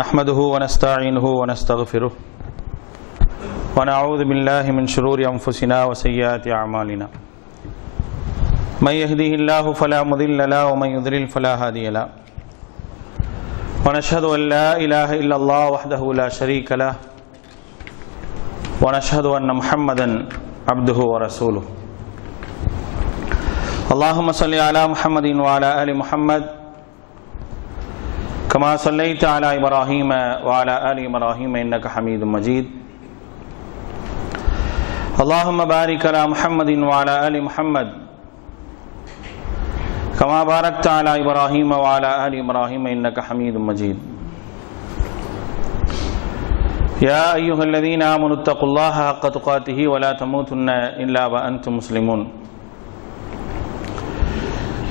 نحمده ونستعينه ونستغفره ونعوذ بالله من شرور أنفسنا وسيئات أعمالنا من يهده الله فلا مضل له ومن يضلل فلا هادي له ونشهد أن لا إله إلا الله وحده لا شريك له ونشهد أن محمدا عبده ورسوله اللهم صل على محمد وعلى آل محمد كما صليت على إبراهيم وعلى آل إبراهيم إنك حميد مجيد اللهم بارك على محمد وعلى آل محمد كما باركت على إبراهيم وعلى آل إبراهيم إنك حميد مجيد يا أيها الذين آمنوا اتقوا الله حق تقاته ولا تموتن إلا وأنتم مسلمون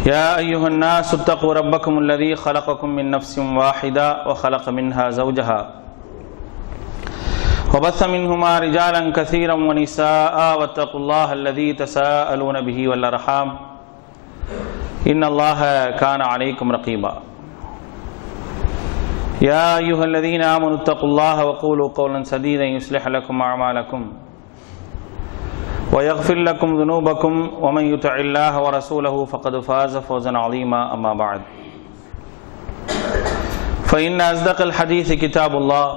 يا أيها الناس اتقوا ربكم الذي خلقكم من نفس واحدة وخلق منها زوجها وبث منهما رجالا كثيرا ونساء واتقوا الله الذي تساءلون به والأرحام إن الله كان عليكم رقيبا يا أيها الذين آمنوا اتقوا الله وقولوا قولا سديدا يصلح لكم أعمالكم ويغفر لكم ذنوبكم ومن يطع الله ورسوله فقد فاز فوزا عظيما أما بعد فإن أصدق الحديث كتاب الله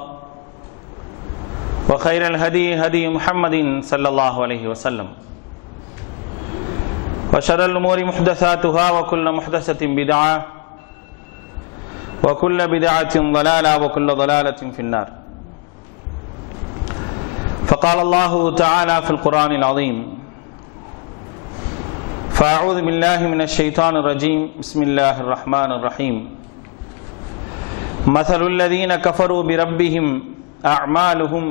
وخير الهدي هدي محمد صلى الله عليه وسلم وشر الأمور محدثاتها وكل محدثة بدعة وكل بدعة ضلالة وكل ضلالة في النار فقال الله تعالى في القرآن العظيم فأعوذ بالله من الشيطان الرجيم بسم الله الرحمن الرحيم مثل الذين كفروا بربهم أعمالهم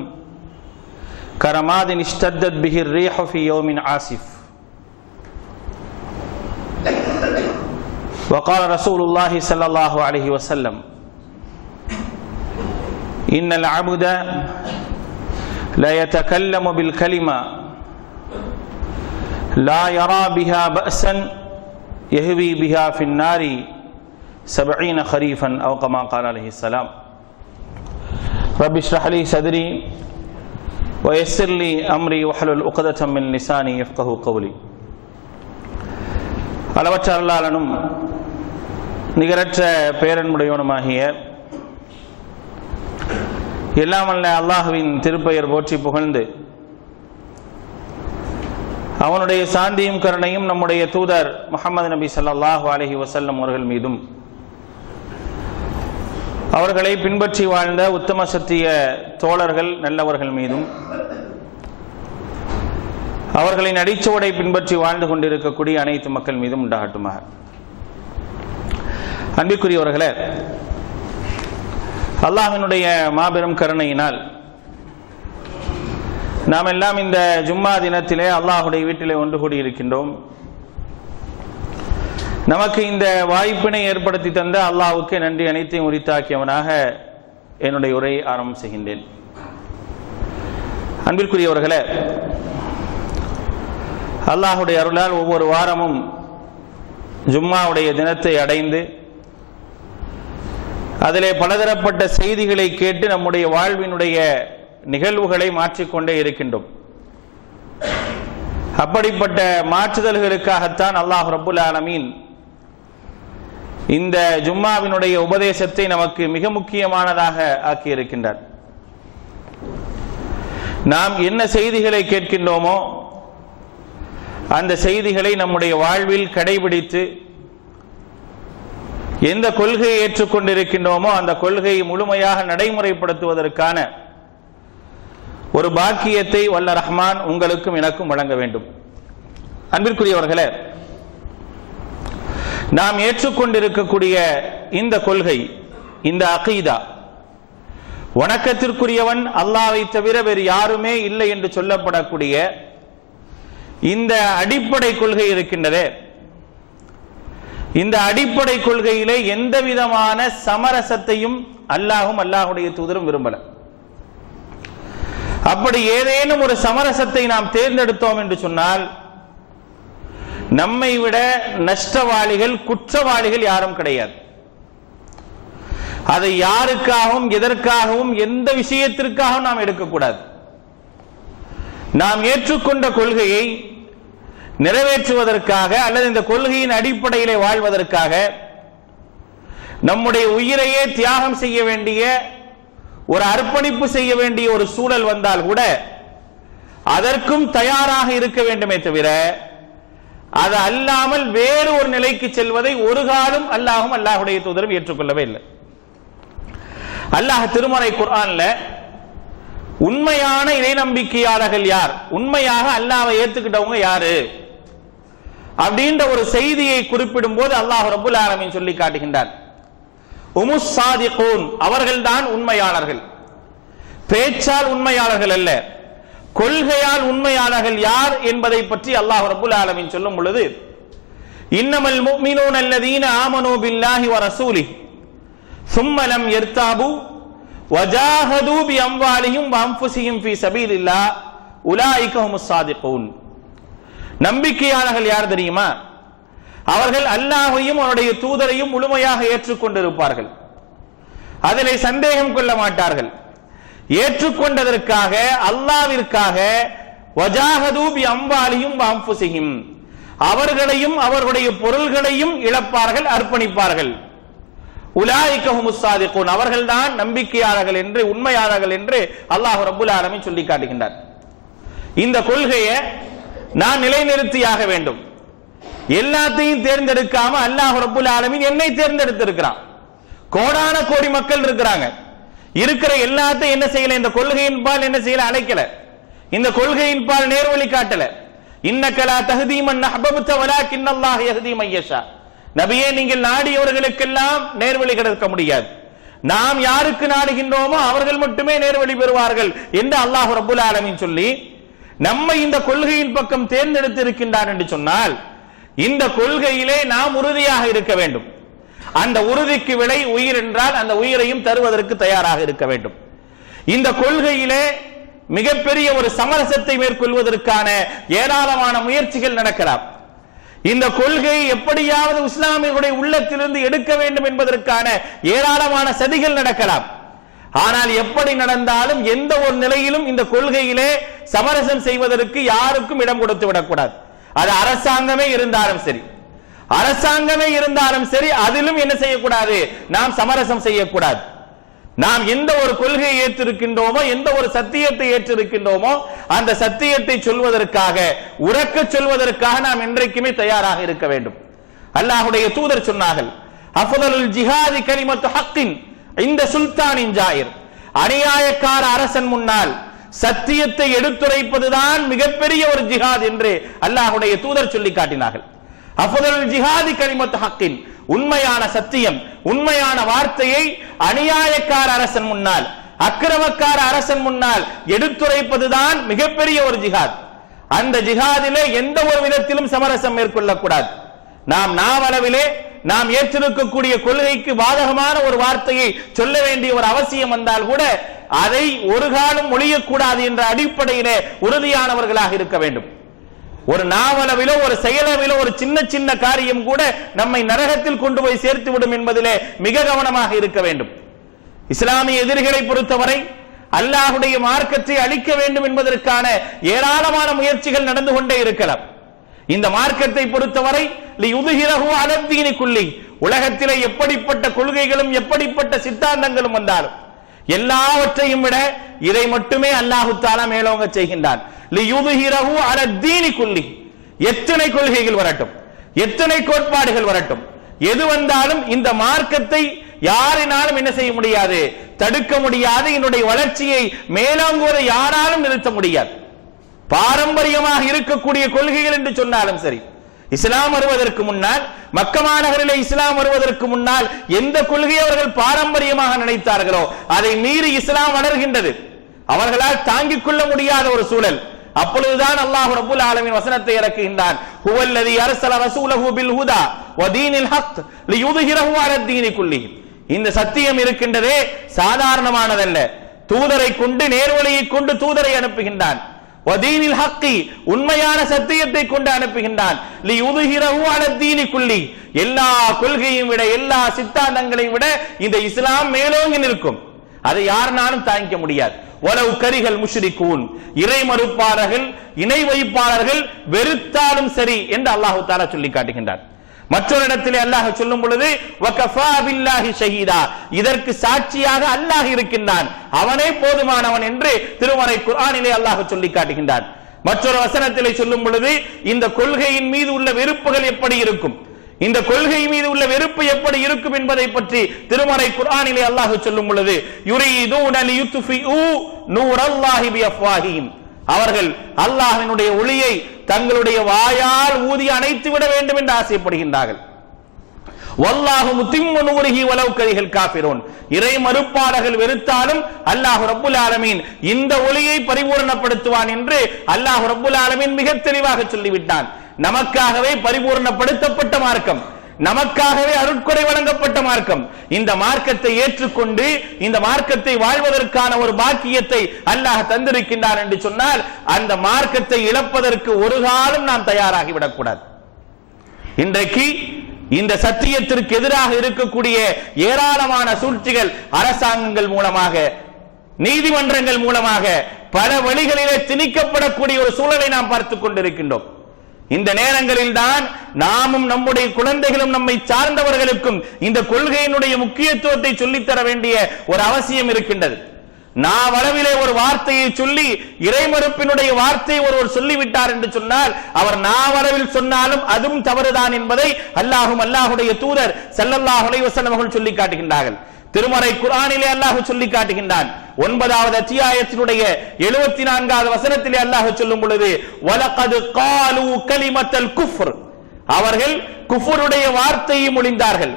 كرماد اشتدت به الريح في يوم عاصف وقال رسول الله صلى الله عليه وسلم إن العبد لا يتكلم بالكلمة لا يرى بها بأسا يهوي بها في النار 70 خريفا أو كما قال عليه السلام رب اشرح لي صدري ويسر لي أمري واحلل عقدة من لساني يفقهوا قولي அளவற்ற அருளாளனும் நிகரற்ற பேரன்புடையவனுமாகிய எல்லாமல்ல அல்லாஹுவின் திருப்பெயர் போற்றி புகழ்ந்து அவனுடைய சாந்தியும் கருணையும் நம்முடைய தூதர் முஹம்மது நபி ஸல்லல்லாஹு அலைஹி வஸல்லம் அவர்கள் மீதும் அவர்களை பின்பற்றி வாழ்ந்த உத்தம சத்திய தோழர்கள் நல்லவர்கள் மீதும் அவர்களின் அடிச்சுவடை பின்பற்றி வாழ்ந்து கொண்டிருக்கக்கூடிய அனைத்து மக்கள் மீதும் உண்டாகட்டுமாக. அன்பிற்குரியவர்களே, அல்லாஹ்வினுடைய மாபெரும் கருணையினால் நாம் எல்லாம் இந்த ஜும்மா தினத்திலே அல்லாஹுடைய வீட்டிலே ஒன்று கூடி இருக்கின்றோம். நமக்கு இந்த வாய்ப்பினை ஏற்படுத்தி தந்த அல்லாஹ்வுக்கு நன்றி அனைத்தையும் உரித்தாக்கியவனாக என்னுடைய உரையை ஆரம்பம் செய்கின்றேன். அன்பிற்குரியவர்களே, அல்லாஹுடைய அருளால் ஒவ்வொரு வாரமும் ஜும்மாவுடைய தினத்தை அடைந்து அதிலே பலதரப்பட்ட செய்திகளை கேட்டு நம்முடைய வாழ்வினுடைய நிகழ்வுகளை மாற்றிக்கொண்டே இருக்கின்றோம். அப்படிப்பட்ட மாற்றுதல்களுக்காகத்தான் அல்லாஹ் ரப்புல் ஆலமீன் இந்த ஜும்மாவினுடைய உபதேசத்தை நமக்கு மிக முக்கியமானதாக ஆக்கியிருக்கின்றார். நாம் என்ன செய்திகளை கேட்கின்றோமோ அந்த செய்திகளை நம்முடைய வாழ்வில் கடைபிடித்து எந்த கொள்கையை ஏற்றுக்கொண்டிருக்கின்றோமோ அந்த கொள்கையை முழுமையாக நடைமுறைப்படுத்துவதற்கான ஒரு பாக்கியத்தை வல்ல ரஹ்மான் உங்களுக்கும் எனக்கும் வழங்க வேண்டும். அன்பிற்குரியவர்களே, நாம் ஏற்றுக்கொண்டிருக்கக்கூடிய இந்த கொள்கை, இந்த அகீதா, வணக்கத்திற்குரியவன் அல்லாஹ்வை தவிர வேறு யாருமே இல்லை என்று சொல்லப்படக்கூடிய இந்த அடிப்படை கொள்கை இருக்கின்றதே, இந்த அடிப்படை கொள்கையிலே எந்த விதமான சமரசத்தையும் அல்லாஹும் அல்லாஹுடைய தூதரும் விரும்பல. அப்படி ஏதேனும் ஒரு சமரசத்தை நாம் தேர்ந்தெடுத்தோம் என்று சொன்னால் நம்மை விட நஷ்டவாளிகள் குற்றவாளிகள் யாரும் கிடையாது. அதை யாருக்காகவும் எதற்காகவும் எந்த விஷயத்திற்காகவும் நாம் எடுக்கக்கூடாது. நாம் ஏற்றுக்கொண்ட கொள்கையை நிறைவேற்றுவதற்காக அல்லது இந்த கொள்கையின் அடிப்படையிலே வாழ்வதற்காக நம்முடைய உயிரையே தியாகம் செய்ய வேண்டிய ஒரு அர்ப்பணிப்பு செய்ய வேண்டிய ஒரு சூழல் வந்தால் கூட அதற்கும் தயாராக இருக்க வேண்டுமே தவிர அது அல்லாமல் வேறு ஒரு நிலைக்கு செல்வதை ஒரு காலம் அல்லாஹும் அல்லாஹுடைய தூதரும் ஏற்றுக்கொள்ளவே இல்லை. அல்லாஹ் திருமறை குர்ஆன்ல உண்மையான இறை நம்பிக்கையாளர்கள் யார், உண்மையாக அல்லாஹ்வை ஏத்துக்கிட்டவங்க யாரு அப்படின்ற ஒரு செய்தியை குறிப்பிடும் போது அல்லாஹ் ரப்பல் ஆலமீன் சொல்லி காட்டுகின்றார், உமுஸ் சாதிகூன், அவர்கள்தான் உண்மையாளர்கள். பேச்சால் உண்மையாளர்கள் அல்ல, கொள்கையால் உண்மையாளர்கள் யார் என்பதை பற்றி அல்லாஹ் ரப்பல் ஆலமீன் சொல்லும் பொழுது, இன்னமல் முஃமினூன அல்லதீன ஆமனூ பில்லாஹி வ ரசூலிஹி ثم لم يرتابوا وجاهدوا بأموالهم وأنفسهم في سبيل الله أولئك هم الصادقون. நம்பிக்கையாளர்கள் யார் தெரியுமா? அவர்கள் அல்லாஹ்வையும் அவருடைய தூதரையும் முழுமையாக ஏற்றுக்கொண்டிருப்பார்கள், அதிலே சந்தேகம் கொள்ள மாட்டார்கள். ஏற்றுக்கொண்டதற்காக அல்லாஹ்விற்காக வஜாஹது பி அம்வாலிஹிம் வ அன்ஃபுஸிஹிம், அவர்களையும் அவர்களுடைய பொருள்களையும் இழப்பார்கள், அர்ப்பணிப்பார்கள். உலாயிக ஹுமுஸ் சாதிகூன், அவர்கள்தான் நம்பிக்கையாளர்கள் என்று உண்மையாளர்கள் என்று அல்லாஹ் ரப்பல் ஆலமீன் சொல்லி காட்டுகின்றார். இந்த கொள்கையை நான் நிலைநிறுத்தியாக வேண்டும். எல்லாத்தையும் தேர்ந்தெடுக்காம அல்லாஹ் ரப்பல் ஆலமீன் என்னை தேர்ந்தெடுத்திருக்கிறான். கோடான கோடி மக்கள் இருக்கிறாங்க, இருக்கிற எல்லாத்தையும் என்ன செய்யல, இந்த கொள்கையின் பால் என்ன செய்யல, அழைக்கல, இந்த கொள்கையின் பால் நேர்வழி காட்டல. இன்னக லா தஹ்தீ மன் அஹ்பப்த வலாக்கின்னல்லாஹ் யஹ்தீ மன் யஷா. நபியே, நீங்கள் நாடியவர்களுக்கெல்லாம் நேர்வழி கிடைக்க முடியாது, நாம் யாருக்கு நாடுகின்றோமோ அவர்கள் மட்டுமே நேர்வழி பெறுவார்கள் என்று அல்லாஹ் ரப்பல் ஆலமீன் சொல்லி நம்மை இந்த கொள்கையின் பக்கம் தேர்ந்தெடுத்திருக்கின்றார் என்று சொன்னால் இந்த கொள்கையிலே நாம் உறுதியாக இருக்க வேண்டும். அந்த உறுதிக்கு விலை உயிர் என்றால் அந்த உயிரையும் தருவதற்கு தயாராக இருக்க வேண்டும். இந்த கொள்கையிலே மிகப்பெரிய ஒரு சமரசத்தை மேற்கொள்வதற்கான ஏராளமான முயற்சிகள் நடக்கலாம். இந்த கொள்கையை எப்படியாவது இஸ்லாமியர்களுடைய உள்ளத்திலிருந்து எடுக்க வேண்டும் என்பதற்கான ஏராளமான சதிகள் நடக்கலாம். ஆனால் எப்படி நடந்தாலும் எந்த ஒரு நிலையிலும் இந்த கொள்கையிலே சமரசம் செய்வதற்கு யாருக்கும் இடம் கொடுத்து விடக்கூடாது. அது அரசாங்கமே இருந்தாலும் சரி, அரசாங்கமே இருந்தாலும் சரி, அதிலும் என்ன செய்யக்கூடாது, நாம் சமரசம் செய்யக்கூடாது. நாம் எந்த ஒரு கொள்கையை ஏற்றிருக்கின்றோமோ, எந்த ஒரு சத்தியத்தை ஏற்றிருக்கின்றோமோ, அந்த சத்தியத்தை சொல்வதற்காக, உரக்க சொல்வதற்காக நாம் என்றைக்குமே தயாராக இருக்க வேண்டும். அல்லாஹ்வுடைய தூதர் சொன்னார்கள், அஃதலுல் ஜிஹாதி கலிமத்து ஹக்கின் இந்த சுல்தானின் ஜாயிர், அநியாயக்கார அரசன் முன்னால் சத்தியத்தை எடுத்துரைப்பதுதான் மிகப்பெரிய ஒரு ஜிஹாத் என்று அல்லாஹ்வுடைய தூதர் சொல்லி காட்டினார்கள். அஃதலுல் ஜிஹாதி கலிமத்து ஹக்கின், உண்மையான சத்தியம், உண்மையான வார்த்தையை அநியாயக்கார அரசன் முன்னால், அக்கிரமக்கார அரசன் முன்னால் எடுத்துரைப்பதுதான் மிகப்பெரிய ஒரு ஜிஹாத். அந்த ஜிஹாதிலே எந்த ஒரு விதத்திலும் சமரசம் மேற்கொள்ளக்கூடாது. நாம் நாவளவிலே நாம் ஏற்றிருக்கக்கூடிய கொள்கைக்கு பாதகமான ஒரு வார்த்தையை சொல்ல வேண்டிய ஒரு அவசியம் வந்தால் கூட அதை ஒரு காலம் ஒழியக்கூடாது என்ற அடிப்படையிலே உறுதியானவர்களாக இருக்க வேண்டும். ஒரு நாவளவிலோ ஒரு செயலவிலோ ஒரு சின்ன சின்ன காரியம் கூட நம்மை நரகத்தில் கொண்டு போய் சேர்த்து விடும் என்பதிலே மிக கவனமாக இருக்க வேண்டும். இஸ்லாமிய எதிரிகளை பொறுத்தவரை அல்லாஹ்வுடைய மார்க்கத்தை அழிக்க வேண்டும் என்பதற்கான ஏராளமான முயற்சிகள் நடந்து கொண்டே இருக்கலாம். இந்த மார்க்கத்தை பொறுத்தவரை லியுத்ஹிரஹு அலத்தீனி குல்லி, உலகத்திலே எப்படிப்பட்ட கொள்கைகளும் எப்படிப்பட்ட சித்தாந்தங்களும் வந்தாலும் எல்லாவற்றையும் விட இதை மட்டுமே அல்லாஹ் தஆலா மேலோங்க செய்கின்றான். லியுத்ஹிரஹு அலத்தீனி குல்லி, எத்தனை கொள்கைகள் வரட்டும், எத்தனை கோட்பாடுகள் வரட்டும், எது வந்தாலும் இந்த மார்க்கத்தை யாரினாலும் என்ன செய்ய முடியாது, தடுக்க முடியாது. என்னுடைய வளர்ச்சியை மேலோங்குவதை யாராலும் நிறுத்த முடியாது. பாரம்பரியமாக இருக்கக்கூடிய கொள்கைகள் என்று சொன்னாலும் சரி, இஸ்லாம் வருவதற்கு முன்னால், மக்கா மாநகரிலே இஸ்லாம் வருவதற்கு முன்னால் எந்த கொள்கையை அவர்கள் பாரம்பரியமாக நினைத்தார்களோ அதை மீறி இஸ்லாம் வளர்கின்றது. அவர்களால் தாங்கிக் கொள்ள முடியாத ஒரு சூழல். அப்பொழுதுதான் அல்லாஹ் ரப்பல் ஆலமீன் வசனத்தை இறக்குகின்றான், ஹுவல்லதி அர்ஸல ரசூலஹு பில் ஹுதா வ தீனில் ஹக் லியுத்ஹிரஹு அலத்தீனி குல்லிஹி. இந்த சத்தியம் இருக்கின்றதே சாதாரணமானதல்ல. தூதரை கொண்டு, நேர்வழியை கொண்டு தூதரை அனுப்புகின்றான். வதீனில் ஹக்கி, உண்மையான சத்தியத்தை கொண்டு அனுப்புகின்றான். லியுத்ஹிரஹு அலத்தீனி குல்லி, எல்லா கொள்கையும் விட, எல்லா சித்தாந்தங்களையும் விட இந்த இஸ்லாம் மேலோங்கி நிற்கும். அதை யாருனாலும் தாங்கிக்க முடியாது. வலவு கரிகள் முஷ்ரிகூன், இறை மறுப்பாளர்கள், இணை வைப்பாளர்கள் வெறுத்தாலும் சரி என்று அல்லாஹ் தஆலா சொல்லி காட்டுகின்றார். மற்றொரு இடத்திலே அல்லாஹ் சொல்லும் பொழுது வகஃபா பில்லாஹி ஷஹீதா, இதற்கு சாட்சியாக அல்லாஹ் இருக்கின்றான், அவனே போதுமானவன் என்று திருமறை குர்ஆனிலே அல்லாஹ் சொல்லி காட்டுகின்றான். மற்றொரு வசனத்திலே சொல்லும் பொழுது இந்த கொள்கையின் மீது உள்ள வெறுப்புகள் எப்படி இருக்கும், இந்த கொள்கை மீது உள்ள வெறுப்பு எப்படி இருக்கும் என்பதை பற்றி திருமறை குர்ஆனிலே அல்லாஹ் சொல்லும் பொழுது யுரீதுன லியுத்ஃபிஉ நூரல்லாஹி பிஅஃவாஹிஹிம், அவர்கள் அல்லாஹ்வினுடைய ஒளியை தங்களுடைய வாயால் ஊதி அணைத்து விட வேண்டும் என்று ஆசைப்படுகின்றார்கள். வல்லாஹு முத்திம்மு நூரிஹி வலவ் கரிஹல் காஃபிரூன், இறை மறுப்பாளர்கள் வெறுத்தாலும் அல்லாஹ் ரப்புல் ஆலமீன் இந்த ஒளியை பரிபூரணப்படுத்துவான் என்று அல்லாஹ் ரப்புல் ஆலமீன் மிக தெளிவாக சொல்லிவிட்டான். நமக்காகவே பரிபூரணப்படுத்தப்பட்ட மார்க்கம், நமக்காகவே அருட்கொடை வழங்கப்பட்ட மார்க்கம். இந்த மார்க்கத்தை ஏற்றுக்கொண்டு இந்த மார்க்கத்தை வாழ்வதற்கான ஒரு பாக்கியத்தை அல்லாஹ் தந்திருக்கின்றார் என்று சொன்னால் அந்த மார்க்கத்தை இழப்பதற்கு ஒரு காலம் நாம் தயாராகிவிடக் கூடாது. இன்றைக்கு இந்த சத்தியத்திற்கு எதிராக இருக்கக்கூடிய ஏராளமான சூழ்ச்சிகள் அரசாங்கங்கள் மூலமாக, நீதிமன்றங்கள் மூலமாக பல வழிகளிலே திணிக்கப்படக்கூடிய ஒரு சூழலை நாம் பார்த்துக் கொண்டிருக்கின்றோம். இந்த நேரங்களில் தான் நாமும் நம்முடைய குழந்தைகளும் நம்மை சார்ந்தவர்களுக்கும் இந்த கொள்கையினுடைய முக்கியத்துவத்தை சொல்லித்தர வேண்டிய ஒரு அவசியம் இருக்கின்றது. நாவளவிலே ஒரு வார்த்தையை சொல்லி இறைமறுப்பினுடைய வார்த்தையை ஒருவர் சொல்லிவிட்டார் என்று சொன்னால் அவர் நாவளவில் சொன்னாலும் அதுவும் தவறுதான் என்பதை அல்லாஹுடைய தூதர் ஸல்லல்லாஹு அலைஹி வஸல்லம் அவர்கள் சொல்லி காட்டுகின்றார்கள். திருமறை குர்ஆனிலே அல்லாஹ் சொல்லி காட்டுகின்றான். 9வது அத்தியாயத்தினுடைய 74வது வசனத்திலே அல்லாஹ் சொல்லும் பொழுது வலகத் காலு கலிமத்தல் குஃப்ர், அவர்கள் குஃபருடைய வார்த்தையை மொழிந்தார்கள்.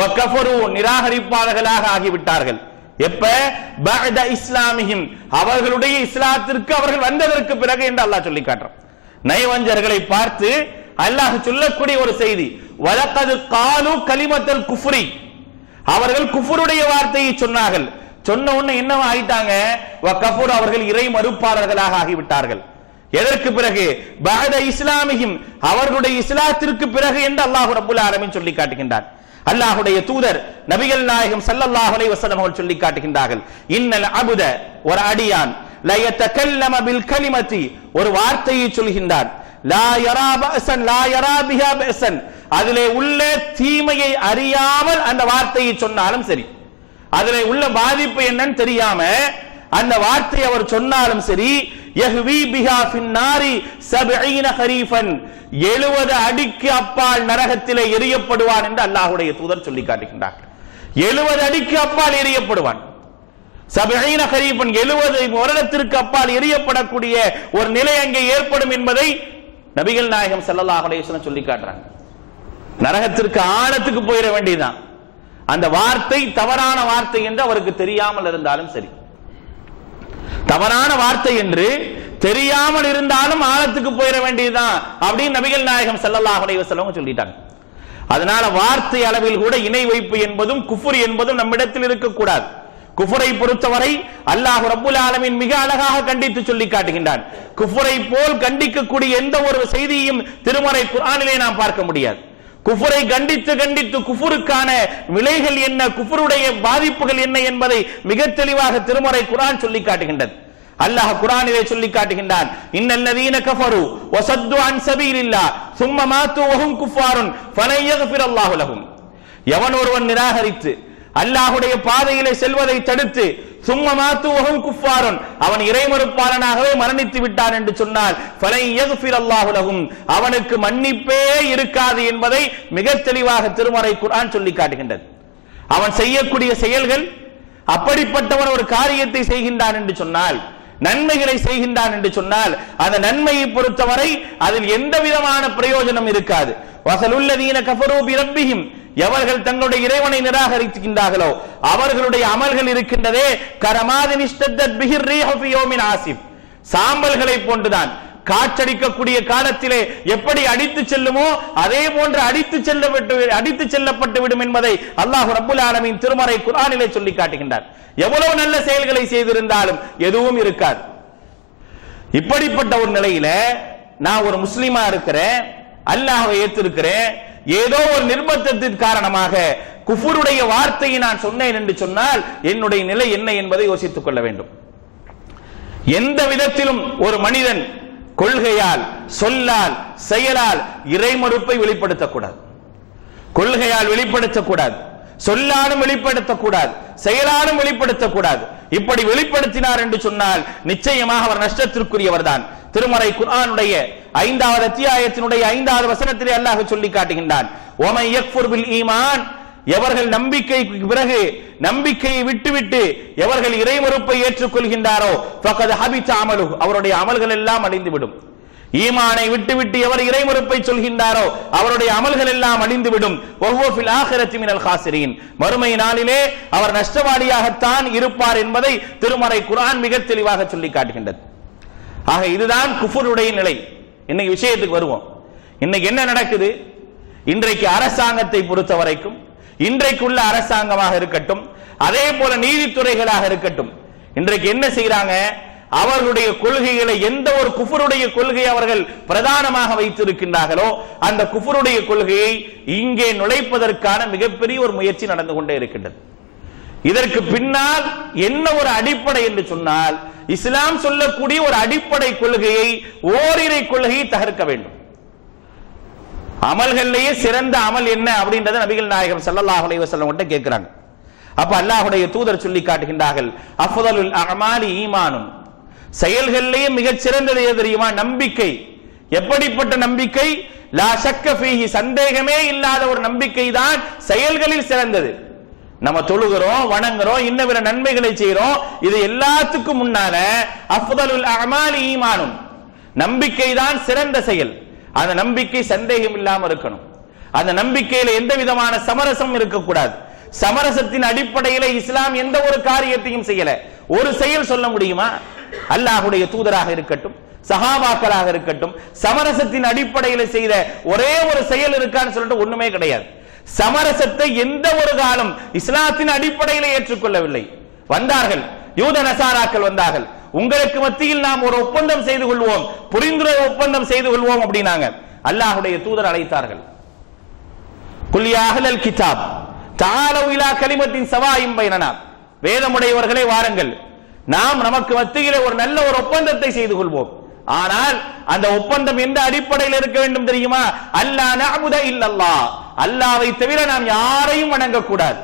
வகஃபரு, நிராகரிப்பாளர்களாக ஆகிவிட்டார்கள். எப்ப? பஅத இஸ்லாமிஹிம், அவர்களுடைய இஸ்லாத்திற்கு அவர்கள் வந்ததற்கு பிறகு என்று அல்லாஹ் சொல்லி காட்டுறான். நயவஞ்சர்களை பார்த்து அல்லாஹ் சொல்லக்கூடிய ஒரு செய்தி, வலகத் காலு கலிமத்தல் குஃப்ரி, அவர்கள் குஃபருடைய வார்த்தையை சொன்னார்கள். சொன்ன உடனே என்னவா ஆயிட்டாங்க? வகஃபரு, அவர்கள் இறை மறுப்பாளர்களாக ஆகிவிட்டார்கள். எதற்கு பிறகு? பஅத இஸ்லாமிஹிம், அவர்களுடைய இஸ்லாத்திற்கு பிறகு என்று அல்லாஹ் ரப்புல் ஆலமீன் சொல்லி காட்டுகின்றார். அல்லாஹ்வுடைய தூதர் நபிகள் நாயகம் ஸல்லல்லாஹு அலைஹி வஸல்லம் அவர்கள் சொல்லி காட்டுகின்றார்கள், இன்னல் அப்த, ஒரு அடியான், லா யதகல்லம பில் கலிமதி, ஒரு வார்த்தையை சொல்கின்றான், லா யரா பஅஸன் லா யரா பிஹா பஅஸன், அதிலே உள்ள தீமையை அறியாமல் அந்த வார்த்தையை சொன்னாலும் சரி, அதிலே உள்ள பாதிப்பு என்னன்னு தெரியாம அந்த வார்த்தை அவர் சொன்னாலும் சரி, யஹ்வி பிஹா ஃபின்னாரி 70 ஹரீஃபன், 70 அடிக்கு அப்பால் நரகத்திலே எரியப்படுவான் என்று அல்லாஹ்வுடைய தூதர் சொல்லி காட்டுகின்றார். 70 அடிக்கு அப்பால் எரியப்படுவான். 70 ஹரீஃபன், 70 வருடத்திற்கு அப்பால் எரியப்படக்கூடிய ஒரு நிலை அங்கே ஏற்படும் என்பதை நபிகள் நாயகம் ஸல்லல்லாஹு அலைஹி வஸல்லம் சொல்லி காட்டுறாங்க. நரகத்திற்கு ஆழத்துக்கு போயிட வேண்டியதுதான். அந்த வார்த்தை தவறான வார்த்தை என்று அவருக்கு தெரியாமல் இருந்தாலும் சரி, தவறான வார்த்தை என்று தெரியாமல் இருந்தாலும் ஆழத்துக்கு போயிட வேண்டியதுதான் அப்படின்னு நபிகள் நாயகம் ஸல்லல்லாஹு அலைஹி வஸல்லம் சொல்லிட்டாங்க. அதனால வார்த்தை அளவில் கூட இணை வைப்பு என்பதும் குஃப்ர் என்பதும் நம்மிடத்தில் இருக்கக்கூடாது. குஃபரை பொறுத்தவரை அல்லாஹ் ரப்புல் ஆலமீன் மிக அழகாக கண்டித்து சொல்லி காட்டுகின்றான். குஃபரை போல் கண்டிக்கக்கூடிய எந்த ஒரு செய்தியையும் திருமறை குர்ஆனிலே நாம் பார்க்க முடியாது. குஃபரை கண்டித்து கண்டித்து குஃபருக்கான விளைகள் என்ன, குஃபருடைய பாதிப்புகள் என்ன என்பதை மிக தெளிவாக திருமறை குர்ஆன் சொல்லி காட்டுகின்றது. அல்லாஹ் குர்ஆனிலே சொல்லி காட்டுகின்றான், இன்னல்லதீன கஃபரு வஸத்து அன் சபீலில்லாஹ் ثم மாத்து வஹும் குஃபாருன் ஃபலன் யக்ஃபிரல்லாஹு லஹும், எவன் ஒருவன் நிராகரித்து அல்லாஹ்வுடைய பாதையிலே செல்வதை தடுத்து ثم மாத்து வஹும் குஃபாருன், அவன் இறைமறுப்பாளனாகவே மரணித்து விட்டான் என்று சொன்னால் ஃபலன் யக்ஃபிரல்லாஹு லஹும், அவனுக்கு மன்னிப்பே இருக்காது என்பதை மிக தெளிவாக திருமறை குர்ஆன் சொல்லி காட்டுகின்றது. அவன் செய்யக்கூடிய செயல்கள், அப்படிப்பட்டவன் ஒரு காரியத்தை செய்கின்றான் என்று சொன்னால், நன்மைகளை செய்கின்றான் என்று சொன்னால் அந்த நன்மையை பொறுத்தவரை அதில் எந்த விதமான பிரயோஜனம் இருக்காது. வஸலுல்லதீன கஃபரு பிரப்பிஹிம், எவர்கள் தங்களுடைய இறைவனை நிராகரிக்கின்றார்களோ அவர்களுடைய அமல்கள் இருக்கின்றதே கரமாதின் இஷ்டத்தத் பிஹிர் ரீஹு ஃபி யௌமின் ஆசிப், சாம்பல்களை போன்றுதான். காற்றடிக்கக்கூடிய காலத்திலே எப்படி அடித்து செல்லுமோ அதே போன்று அடித்து செல்லப்பட்டு விடும் என்பதை அல்லாஹ் ரப்புல் ஆலமீன் திருமறை குர்ஆனிலே சொல்லி காட்டுகின்றார். எவ்வளவு நல்ல செயல்களை செய்திருந்தாலும் எதுவும் இருக்காது. இப்படிப்பட்ட ஒரு நிலையில நான் ஒரு முஸ்லிமா இருக்கிறேன், அல்லாஹ்வை ஏற்றிருக்கிறேன், ஏதோ ஒரு நிர்பந்தத்தின் காரணமாக குஃபுருடைய வார்த்தையை நான் சொன்னேன் என்று சொன்னால் என்னுடைய நிலை என்ன என்பதை யோசித்துக் கொள்ள வேண்டும். எந்த விதத்திலும் ஒரு மனிதன் கொள்கையால், சொல்லால், செயலால் இறைமறுப்பை வெளிப்படுத்தக்கூடாது. கொள்கையால் வெளிப்படுத்தக்கூடாது, சொல்லாலும் வெளிப்படுத்தக்கூடாது, செயலாலும் வெளிப்படுத்தக்கூடாது. இப்படி வெளிப்படுத்தினார் என்று சொன்னால் நிச்சயமாக அவர் நஷ்டத்திற்குரியவர் தான். திருமறை குர்ஆனுடைய 5வது அத்தியாயத்தினுடைய 5வது வசனத்திலே அல்லாஹ் சொல்லி காட்டுகின்றான், ஒமை யக்ஃபுர் பில் ஈமான், எவர்கள் நம்பிக்கைக்கு பிறகு நம்பிக்கையை விட்டுவிட்டு எவர்கள் இறைமறுப்பை ஏற்றுக்கொள்கின்றாரோ ஃபகத் ஹபித அமலுஹு, அவருடைய அமல்கள் எல்லாம் அழிந்துவிடும். ஈமானை விட்டுவிட்டு எவர் இறைமறுப்பை சொல்கின்றாரோ அவருடைய அமல்கள் எல்லாம் அழிந்துவிடும். வஹுவ ஃபில் ஆখিরাতি மினல் காசிரீன், மறுமை நாளிலே அவர் நஷ்டவாளியாகத்தான் இருப்பார் என்பதை திருமறை குர்ஆன் மிக தெளிவாக சொல்லி காட்டுகின்றது. ஆக இதுதான் குஃபருடைய நிலை. இன்னைக்கு விஷயத்துக்கு வருவோம். இன்னைக்கு என்ன நடக்குது? இன்றைக்கு அரசாங்கத்தை பொறுத்த வரைக்கும், இன்றைக்குள்ள அரசாங்கமாக இருக்கட்டும், அதே போல நீதித்துறைகளாக இருக்கட்டும், இன்றைக்கு என்ன செய்யறாங்க? அவர்களுடைய கொள்கைகளை, எந்த ஒரு குஃபருடைய கொள்கையை அவர்கள் பிரதானமாக வைத்திருக்கின்றார்களோ அந்த குஃபருடைய கொள்கையை இங்கே நுழைப்பதற்கான மிகப்பெரிய ஒரு முயற்சி நடந்து கொண்டே இருக்கின்றது. இதற்கு பின்னால் என்ன ஒரு அடிப்படை என்று சொன்னால், இஸ்லாம் சொல்லக்கூடிய ஒரு அடிப்படை கொள்கையை, ஓரிரை கொள்கையை தகர்க்க வேண்டும். அமல்களிலேயே சிறந்த அமல் என்ன அப்படின்றத நபிகள் நாயகம் ஸல்லல்லாஹு அலைஹி வஸல்லம் கிட்ட கேட்கிறாங்க. அப்ப அல்லாஹ்வுடைய தூதர் சொல்லி காட்டுகின்றார்கள், அஃதலுல் அமாலி ஈமானுன், செயல்களிலேயே மிகச் சிறந்தது எது தெரியுமா? நம்பிக்கை. எப்படிப்பட்ட நம்பிக்கை? லா ஷக்க ஃபீஹி, சந்தேகமே இல்லாத ஒரு நம்பிக்கை தான் செயல்களில் சிறந்தது. நம்ம தொழுகிறோம், வணங்குறோம், இன்ன பிற நன்மைகளை செய்யறோம், இது எல்லாத்துக்கும் முன்னால அஃதலுல் அமாலி ஈமானுன், நம்பிக்கை தான் சிறந்த செயல். அந்த நம்பிக்கை சந்தேகம் இல்லாம இருக்கணும். அந்த நம்பிக்கையில எந்த விதமான சமரசம் இருக்கக்கூடாது. சமரசத்தின் அடிப்படையில இஸ்லாம் எந்த ஒரு காரியத்தையும் செய்யல. ஒரு செயல் சொல்ல முடியுமா? அல்லாஹ்வுடைய தூதராக இருக்கட்டும், சஹாபாக்களாக இருக்கட்டும், சமரசத்தின் அடிப்படையில் செய்த ஒரே ஒரு செயல் இருக்கான்னு சொல்லிட்டு ஒண்ணுமே கிடையாது. சமரசத்தை எந்த ஒரு காலம் இஸ்லாத்தின் அடிப்படையில் ஏற்றுக்கொள்ளவில்லை. வந்தார்கள், யூத நசாராக்கள் வந்தார்கள், உங்களுக்கு மத்தியில் நாம் ஒரு ஒப்பந்தம் செய்து கொள்வோம், புரிந்துணர்வு ஒப்பந்தம் செய்து கொள்வோம் அப்படின்னாங்க. அல்லாஹ்வுடைய தூதர் அழைத்தார்கள், குல் யா அஹ்லல் கிதாப் தஆலு இலா கலிமத்தின் ஸவாஇன் பைனனா, வேதமுடையவர்களே வாருங்கள், நாம் நமக்கு மத்தியிலே ஒரு நல்ல ஒரு ஒப்பந்தத்தை செய்து கொள்வோம். ஆனால் அந்த ஒப்பந்தம் எந்த அடிப்படையில் இருக்க வேண்டும் தெரியுமா? அல்லா நஅபுத இல்லல்லாஹ், அல்லாஹ்வை தவிர நாம் யாரையும் வணங்கக்கூடாது.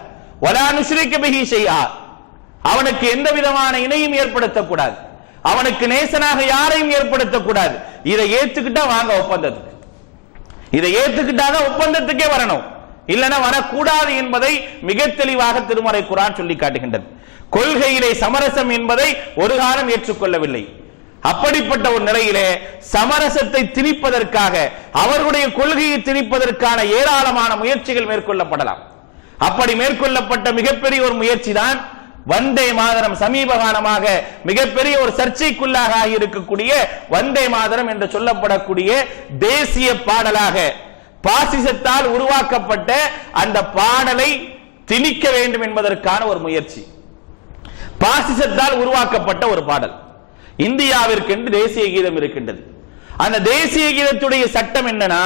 வலா நுஷ்ரிக பிஹி ஷைஆ, அவனுக்கு எந்த விதமான இணையும் ஏற்படுத்தக்கூடாது, அவனுக்கு நேசனாக யாரையும் ஏற்படுத்தக்கூடாது. இதை ஏத்துக்கிட்டா வாங்க ஒப்பந்தத்துக்கு, இதை ஏத்துக்கிட்டாதான் ஒப்பந்தத்துக்கே வரணும், இல்லைன்னா வரக்கூடாது என்பதை மிக தெளிவாக திருமறை குர்ஆன் சொல்லி காட்டுகின்றது. கொள்கையிலே சமரசம் என்பதை ஒரு காலம் ஏற்றுக்கொள்ளவில்லை. அப்படிப்பட்ட ஒரு நிலையிலே சமரசத்தை திணிப்பதற்காக, அவர்களுடைய கொள்கையை திணிப்பதற்கான ஏராளமான முயற்சிகள் மேற்கொள்ளப்படலாம். அப்படி மேற்கொள்ளப்பட்ட மிகப்பெரிய ஒரு முயற்சி தான் வந்தே மாதரம். சமீப காலமாக மிகப்பெரிய ஒரு சர்ச்சைக்குள்ளாக இருக்கக்கூடிய வந்தே மாதரம் என்று சொல்லப்படக்கூடிய தேசிய பாடலாக பாசிசத்தால் உருவாக்கப்பட்ட அந்த பாடலை திணிக்க வேண்டும் என்பதற்கான ஒரு முயற்சி. பாசிசத்தால் உருவாக்கப்பட்ட ஒரு பாடல். இந்தியாவிற்கு என்று தேசிய கீதம் இருக்கின்றது. அந்த தேசிய கீதத்துடைய சட்டம் என்னன்னா,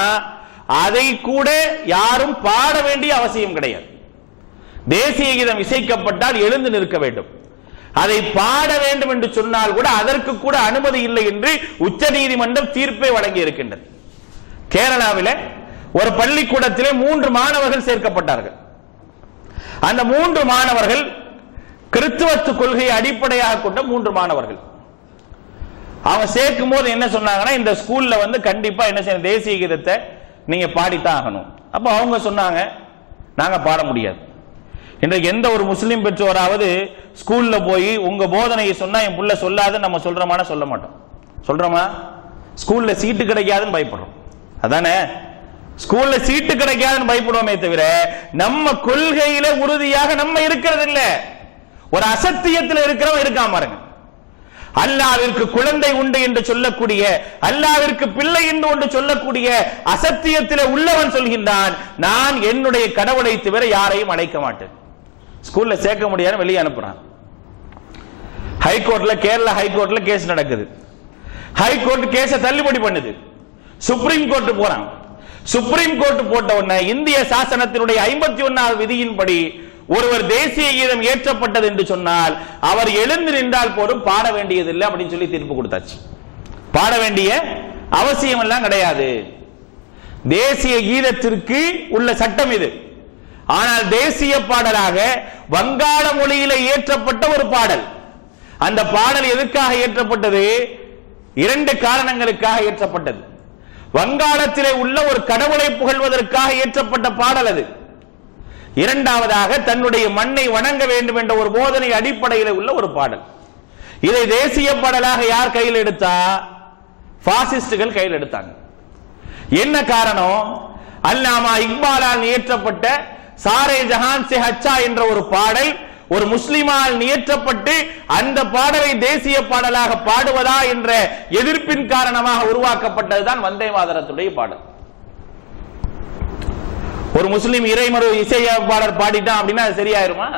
அதை கூட யாரும் பாட வேண்டிய அவசியம் கிடையாது. தேசிய கீதம் இசைக்கப்பட்டால் எழுந்து நிற்க வேண்டும். அதை பாட வேண்டும் என்று சொன்னால் கூட அதற்கு கூட அனுமதி இல்லை என்று உச்ச நீதிமன்றம் தீர்ப்பை வழங்கி இருக்கின்றது. கேரளாவில் ஒரு பள்ளிக்கூடத்திலே 3 மாணவர்கள் சேர்க்கப்பட்டார்கள். அந்த 3 மாணவர்கள் கிறிஸ்துவத்து கொள்கையை அடிப்படையாக கொண்ட 3 மாணவர்கள். அவங்க சேர்க்கும் போது என்ன சொன்னாங்கன்னா, இந்த ஸ்கூல்ல கண்டிப்பா என்ன செய்யணும், தேசிய கீதத்தை நீங்க பாடித்தான் ஆகணும். அப்ப அவங்க சொன்னாங்க, நாங்க பாட முடியாது. இன்றைக்கு எந்த ஒரு முஸ்லீம் பெற்றோராவது ஸ்கூல்ல போய் உங்க போதனையை சொன்னா என் புள்ள சொல்லாத நம்ம சொல்றோமானா சொல்ல மாட்டோம். சொல்றோமா? ஸ்கூல்ல சீட்டு கிடைக்காதுன்னு பயப்படுறோம். அதானே, ஸ்கூல்ல சீட்டு கிடைக்காதுன்னு பயப்படுவோமே தவிர நம்ம கொள்கையில உறுதியாக நம்ம இருக்கிறது இல்ல. ஒரு அசத்தியத்தில் இருக்கிறவன் இருக்காம பாருங்க. அல்லாஹ்விற்கு குழந்தை உண்டு என்று சொல்லக்கூடிய, அல்லாஹ்விற்கு பிள்ளை என்று சொல்லக்கூடிய அசத்தியத்தில் உள்ளவன் சொல்கின்றான், நான் என்னுடைய கடவுளை தவிர யாரையும் அழைக்க மாட்டேன். ஸ்கூல்ல சேர்க்க முடியாது, வெளியே அனுப்புறான். ஹைகோர்ட்ல, கேரளா ஹைகோர்ட்ல கேஸ் நடக்குது. ஹைகோர்ட் கேஸை தள்ளுபடி பண்ணுது. சுப்ரீம் கோர்ட் போறான். சுப்ரீம் கோர்ட் போட்ட உடனே இந்திய சாசனத்தினுடைய 51வது விதியின்படி ஒருவர் தேசிய கீதம் ஏற்றப்பட்டது என்று சொன்னால் அவர் எழுந்து நின்றால் போதும், பாட வேண்டியதில்லை அப்படின்னு சொல்லி தீர்ப்பு கொடுத்தாச்சு. பாட வேண்டிய அவசியம் எல்லாம் கிடையாது. தேசிய கீதத்திற்கு உள்ள சட்டம் இது. ஆனால் தேசிய பாடலாக வங்காள மொழியில ஏற்றப்பட்ட ஒரு பாடல். அந்த பாடல் எதற்காக ஏற்றப்பட்டது? 2 காரணங்களுக்காக ஏற்றப்பட்டது. வங்காளத்திலே உள்ள ஒரு கடவுளை புகழ்வதற்காக ஏற்றப்பட்ட பாடல் அது. இரண்டாவதாக தன்னுடைய மண்ணை வணங்க வேண்டும் என்ற ஒரு போதனை அடிப்படையில் உள்ள ஒரு பாடல். இதை தேசிய பாடலாக யார் கையில் எடுத்தா? பாசிஸ்டுகள் கையில் எடுத்தாங்க. என்ன காரணம்? அல்லாமா இக்பாலால் இயற்றப்பட்ட சாரே ஜஹான் சே அச்சா என்ற ஒரு பாடல் ஒரு முஸ்லிமால் இயற்றப்பட்டு அந்த பாடலை தேசிய பாடலாக பாடுவதா என்ற எதிர்ப்பின் காரணமாக உருவாக்கப்பட்டதுதான் வந்தே மாதரத்துடைய பாடல். ஒரு முஸ்லிம் இறைமறு இசையமைப்பாளர் பாடிட்டான் அப்படின்னா அது சரியாயிருமா?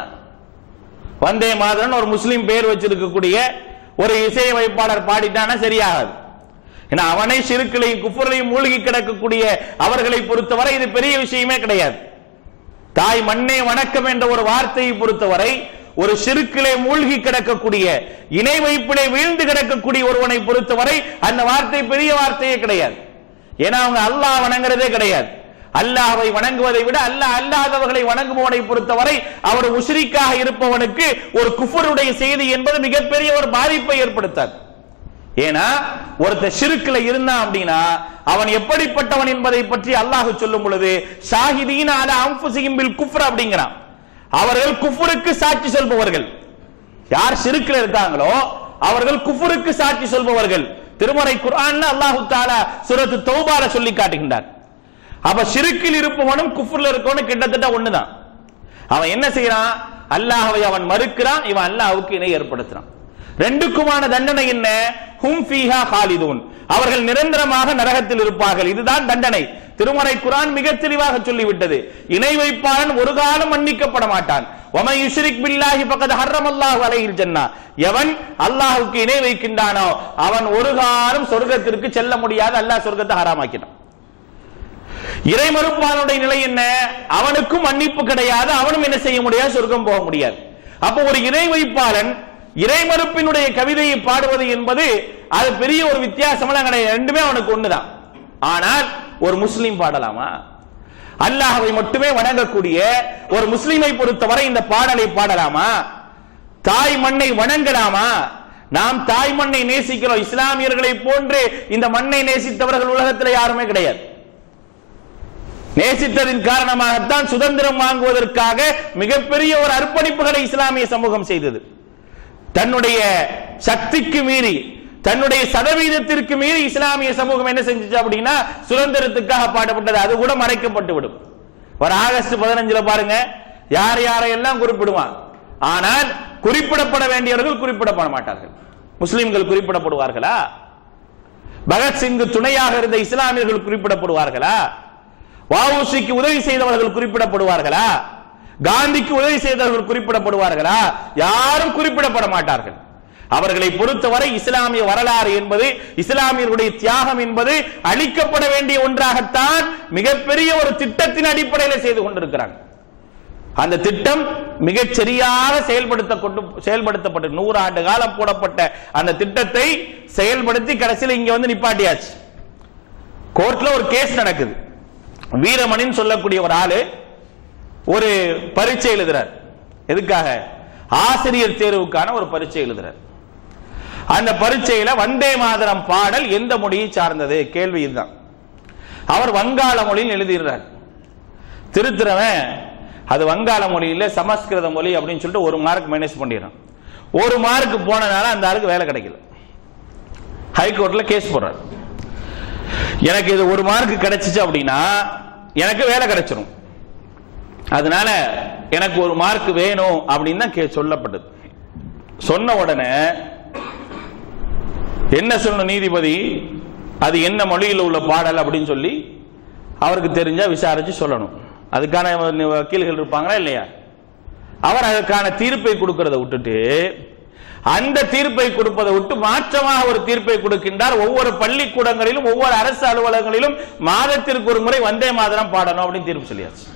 வந்தே மாதரன் ஒரு முஸ்லிம் பேர் வச்சிருக்கக்கூடிய ஒரு இசையமைப்பாளர் பாடிட்டானா சரியாகாது. ஏன்னா அவனை ஷிர்க்லையும் குஃப்ரையும் மூழ்கி கிடக்கக்கூடிய அவர்களை பொறுத்தவரை இது பெரிய விஷயமே கிடையாது. தாய் மண்ணே வணக்கம் என்ற ஒரு வார்த்தையை பொறுத்தவரை ஒரு ஷிர்க்கிலே மூழ்கி கிடக்கக்கூடிய, இணை வைப்பிலே வீழ்ந்து கிடக்கக்கூடிய ஒருவனை பொறுத்தவரை அந்த வார்த்தை பெரிய வார்த்தையே கிடையாது. ஏன்னா அவங்க அல்லாஹ் வணங்குறதே கிடையாது. அல்லாஹ்வை வணங்குவதை விட அல்லாஹ் அல்லாதவர்களை வணங்குபவனை பொறுத்தவரை அவர் முஷ்ரிக்காக இருப்பவனுக்கு ஒரு குஃபருடைய செய்தி என்பது மிகப்பெரிய ஒரு பாதிப்பை ஏற்படுத்தாது. ஏன்னா ஒருத்தர் ஷிர்க்ல இருந்தான் அப்படின்னா அவன் எப்படிப்பட்டவன் என்பதை பற்றி அல்லாஹ் சொல்லும் பொழுது ஷாஹிதீன அலா அன்ஃபுஸிஹிம் பில் குஃப்ர் அப்படிங்கிறான். அவர்கள் குஃப்ருக்கு சாட்சி சொல்பவர்கள். யார் ஷிர்க்ல இருக்காங்களோ அவர்கள் குஃப்ருக்கு சாட்சி சொல்பவர்கள். திருமறை குர்ஆன்ல அல்லாஹ் தஆலா சூரத்து தௌபால சொல்லி காட்டுகின்றார். அப்ப ஷிர்க்கில் இருப்பவனும் குஃப்ர்ல இருக்கவனும் கிட்டத்தட்ட ஒண்ணுதான். அவன் என்ன செய்யறான்? அல்லாஹ்வை அவன் மறுக்கிறான், இவன் அல்லாஹ்வுக்கு இணை ஏற்படுத்துறான். ரெண்டுக்குமான தண்டனை என்ன? ஹும் ஃபீஹா காலிதூன், அவர்கள் நிரந்தரமாக நரகத்தில் இருப்பார்கள். இதுதான் தண்டனை. திருமறை குர்ஆன் மிக தெளிவாக சொல்லிவிட்டது. இணை வைப்பாளன் ஒரு காலம் மன்னிக்கப்பட மாட்டான். வமன் யுஷ்ரிக் பில்லாஹி ஃபகத் ஹர்ரமல்லாஹு அலைஹில் ஜன்னah, எவன் அல்லாஹ்வுக்கு இணை வைக்கின்றானோ அவன் ஒரு காலம் சொர்க்கத்திற்கு செல்ல முடியாது. அல்லாஹ் சொர்க்கத்தை ஹராமாக்கினான். இறை மறுப்பாளனுடைய நிலை என்ன? அவனுக்கும் மன்னிப்பு கிடையாது, அவனும் என்ன செய்ய முடியாது? சொர்க்கம் போக முடியாது. அப்ப ஒரு இணை வைப்பாளன் இறை மறுப்பினுடைய கவிதையை பாடுவது என்பது அது பெரிய ஒரு வித்தியாசம் கிடையாது. ரெண்டுமே அவனுக்கு ஒண்ணுதான். ஆனால் ஒரு முஸ்லிம் பாடலாமா? அல்லாஹ்வை மட்டுமே வணங்கக்கூடிய ஒரு முஸ்லிமை பொறுத்தவரை இந்த பாடலை பாடலாமா? தாய் மண்ணை வணங்கலாமா? நாம் தாய் மண்ணை நேசிக்கிறோம். இஸ்லாமியர்களை போன்று இந்த மண்ணை நேசித்தவர்கள் உலகத்தில் யாருமே கிடையாது. நேசித்ததின் காரணமாகத்தான் சுதந்திரம் வாங்குவதற்காக மிகப்பெரிய ஒரு அர்ப்பணிப்புகளை இஸ்லாமிய சமூகம் செய்தது. தன்னுடைய சக்திக்கு மீறி, தன்னுடைய சதவீதத்திற்கு மீறி இஸ்லாமிய சமூகம் என்ன செஞ்சுச்சு அப்படின்னா சுதந்திரத்துக்காக பாடுபட்டது. அது கூட மறைக்கப்பட்டு விடும். ஒரு ஆகஸ்ட் 15 பாருங்க, யார் யாரையெல்லாம் குறிப்பிடுவான். ஆனால் குறிப்பிடப்பட வேண்டியவர்கள் குறிப்பிடப்பட மாட்டார்கள். முஸ்லிம்கள் குறிப்பிடப்படுவார்களா? பகத்சிங்கு துணையாக இருந்த இஸ்லாமியர்கள் குறிப்பிடப்படுவார்களா? வஉசிக்கு உதவி செய்தவர்கள் குறிப்பிடப்படுவார்களா? காந்திக்கு உதவி செய்தவர்கள் குறிப்பிடப்படுவார்களா? யாரும் குறிப்பிடப்பட மாட்டார்கள். அவர்களை பொறுத்தவரை இஸ்லாமிய வரலாறு என்பது, இஸ்லாமியர்களுடைய தியாகம் என்பது அளிக்கப்பட வேண்டிய ஒன்றாகத்தான் மிகப்பெரிய ஒரு திட்டத்தின் அடிப்படையில் செய்து கொண்டிருக்கிறாங்க. அந்த திட்டம் மிகச் சரியாக செயல்படுத்தப்பட்டு 100 ஆண்டு காலம் போடப்பட்ட அந்த திட்டத்தை செயல்படுத்தி கடைசியில் இங்க வந்து நிப்பாட்டியாச்சு. கோர்ட்ல ஒரு கேஸ் நடக்குது. வீரமணின்னு சொல்லக்கூடிய ஒரு ஆளு ஒரு பரீட்சை எழுதுறார். எதுக்காக? ஆசிரியர் தேர்வுக்கான ஒரு பரீட்சை எழுதுறார். அந்த பரீட்சையில வந்தே மாதரம் பாடல் எந்த மொழியை சார்ந்தது? கேள்வி இதுதான். அவர் வங்காள மொழியில் எழுதிடுறார். திருத்துறவன் அது வங்காள மொழி இல்ல சமஸ்கிருத மொழி அப்படின்னு சொல்லிட்டு 1 மார்க் மைனஸ் பண்ணிடுறான். 1 மார்க் போனனால அந்த ஆளுக்கு வேலை கிடைக்கல. ஹைகோர்ட்ல கேஸ் போடுறார். எனக்கு இது 1 மார்க் கிடைச்சிச்சு அப்படின்னா எனக்கு வேலை கிடைச்சிடும், அதனால எனக்கு 1 மார்க் வேணும் அப்படின்னு தான் சொல்லப்பட்டது. சொன்ன உடனே என்ன சொல்லணும் நீதிபதி? அது என்ன மொழியில் உள்ள பாடல் அப்படின்னு சொல்லி அவருக்கு தெரிஞ்சா விசாரிச்சு சொல்லணும். அதுக்கான வக்கீல்கள் இருப்பாங்களா இல்லையா? அவர் அதற்கான தீர்ப்பை கொடுக்கறத விட்டுட்டு அந்த தீர்ப்பை கொடுப்பதை விட்டு மாற்றமாக ஒரு தீர்ப்பை கொடுக்கின்றார். ஒவ்வொரு பள்ளிக்கூடங்களிலும் ஒவ்வொரு அரசு அலுவலகங்களிலும் மாதத்திற்கு ஒரு முறை வந்தே மாதரம் பாடணும் அப்படின்னு தீர்ப்பு சொல்லியாச்சு.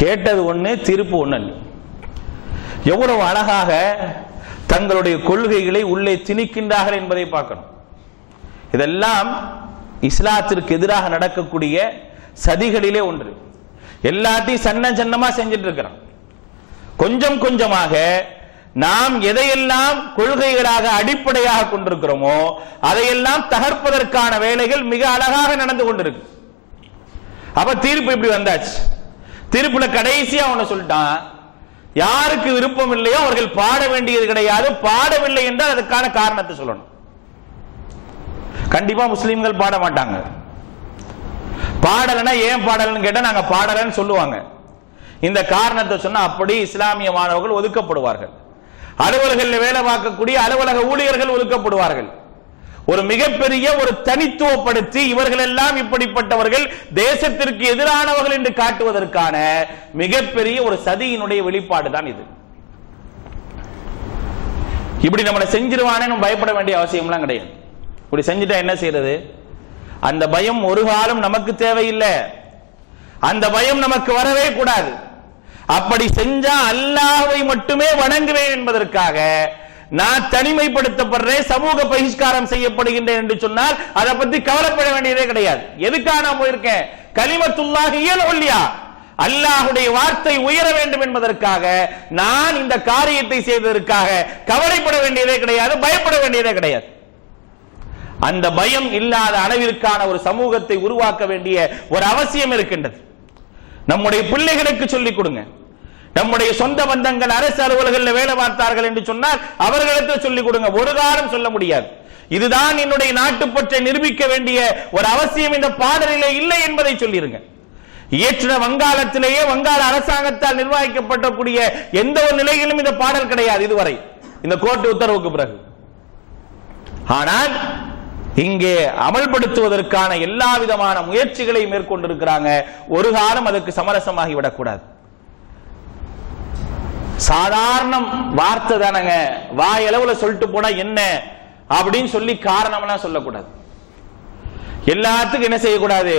கேட்டது ஒண்ணு, தீர்ப்பு ஒண்ணு. எவ்வளவு அழகாக தங்களுடைய கொள்கைகளை உள்ளே திணிக்கின்றார்கள் என்பதை பார்க்கணும். இதெல்லாம் இஸ்லாத்திற்கு எதிராக நடக்கக்கூடிய சதிகளிலே ஒன்று. எல்லாத்தையும் சன்னமா செஞ்சிட்டு இருக்கிறோம். கொஞ்சம் கொஞ்சமாக நாம் எதையெல்லாம் கொள்கைகளாக அடிப்படையாக கொண்டிருக்கிறோமோ அதையெல்லாம் தகர்ப்பதற்கான வேலைகள் மிக அழகாக நடந்து கொண்டிருக்கு. அப்ப தீர்ப்பு இப்படி வந்தாச்சு. தீர்ப்புல கடைசியா அவனை சொல்லிட்டான், யாருக்கு விருப்பம் இல்லையோ அவர்கள் பாட வேண்டியது கிடையாது, பாடவில்லை என்றால் அதுக்கான காரணத்தை சொல்லணும். கண்டிப்பா முஸ்லிம்கள் பாட மாட்டாங்க. பாடலன்னா ஏன் பாடலன்னு கேட்டா நாங்க பாடலன்னு சொல்லுவாங்க. இந்த காரணத்தை சொன்னா அப்படி இஸ்லாமிய மாணவர்கள் ஒதுக்கப்படுவார்கள். அலுவலகத்தில் வேலை பார்க்கக்கூடிய அலுவலக ஊழியர்கள் ஒதுக்கப்படுவார்கள். ஒரு மிகப்பெரிய ஒரு தனித்துவப்படுத்தி இவர்கள் எல்லாம் இப்படிப்பட்டவர்கள், தேசத்திற்கு எதிரானவர்கள் என்று காட்டுவதற்கான மிகப்பெரிய ஒரு சதியினுடைய வெளிப்பாடு தான் இது. இப்படி நம்மளை செஞ்சிருவானே பயப்பட வேண்டிய அவசியம்லாம் கிடையாது. இப்படி செஞ்சுட்டா என்ன செய்யறது? அந்த பயம் ஒரு காலம் நமக்கு தேவையில்லை. அந்த பயம் நமக்கு வரவே கூடாது. அப்படி செஞ்சா அல்லாஹ்வை மட்டுமே வணங்குவேன் என்பதற்காக நான் தனிமைப்படுத்தப்படுறேன், சமூக பகிஷ்காரம் செய்யப்படுகின்றேன் என்று சொன்னால் அதை பத்தி கவலைப்பட வேண்டியதே கிடையாது. எதுக்காக நான் போயிருக்கேன்? கலிமத்துல்லாஹி ஹியல் உல்யா, அல்லாஹ்வுடைய வார்த்தை உயர வேண்டும் என்பதற்காக நான் இந்த காரியத்தை செய்ததற்காக கவலைப்பட வேண்டியதே கிடையாது, பயப்பட வேண்டியதே கிடையாது. அந்த பயம் இல்லாத அளவிற்கான ஒரு சமூகத்தை உருவாக்க வேண்டிய ஒரு அவசியம் இருக்கின்றது. நம்முடைய பிள்ளைகளுக்கு சொல்லிக் கொடுங்க. நம்முடைய சொந்த பந்தங்கள் அரசு அலுவலகத்தில் வேலை பார்த்தார்கள் என்று சொன்னால் அவர்களுக்கு சொல்லிக் கொடுங்க. ஒரு காலம் சொல்ல முடியாது இதுதான் என்னுடைய நாட்டுப்பற்றை நிரூபிக்க வேண்டிய ஒரு அவசியம் இந்த பாடலிலே இல்லை என்பதை சொல்லிருங்க. இயற்றின வங்காளத்திலேயே வங்காள அரசாங்கத்தால் நிர்வகிக்கப்படக்கூடிய எந்த ஒரு நிலையிலும் இந்த பாடல் கிடையாது இதுவரை, இந்த கோர்ட் உத்தரவுக்கு பிறகு. ஆனால் இங்கே அமல்படுத்துவதற்கான எல்லா விதமான முயற்சிகளை மேற்கொண்டிருக்கிறாங்க. ஒரு காலம் அதுக்கு சமரசமாகி விடக்கூடாது. சாதாரண வார்த்தை தானங்க, வாயளவுல சொல்லிட்டு போனா என்ன அப்படின்னு சொல்லி காரணம்லாம் சொல்லக்கூடாது. எல்லாத்துக்கும் என்ன செய்யக்கூடாது?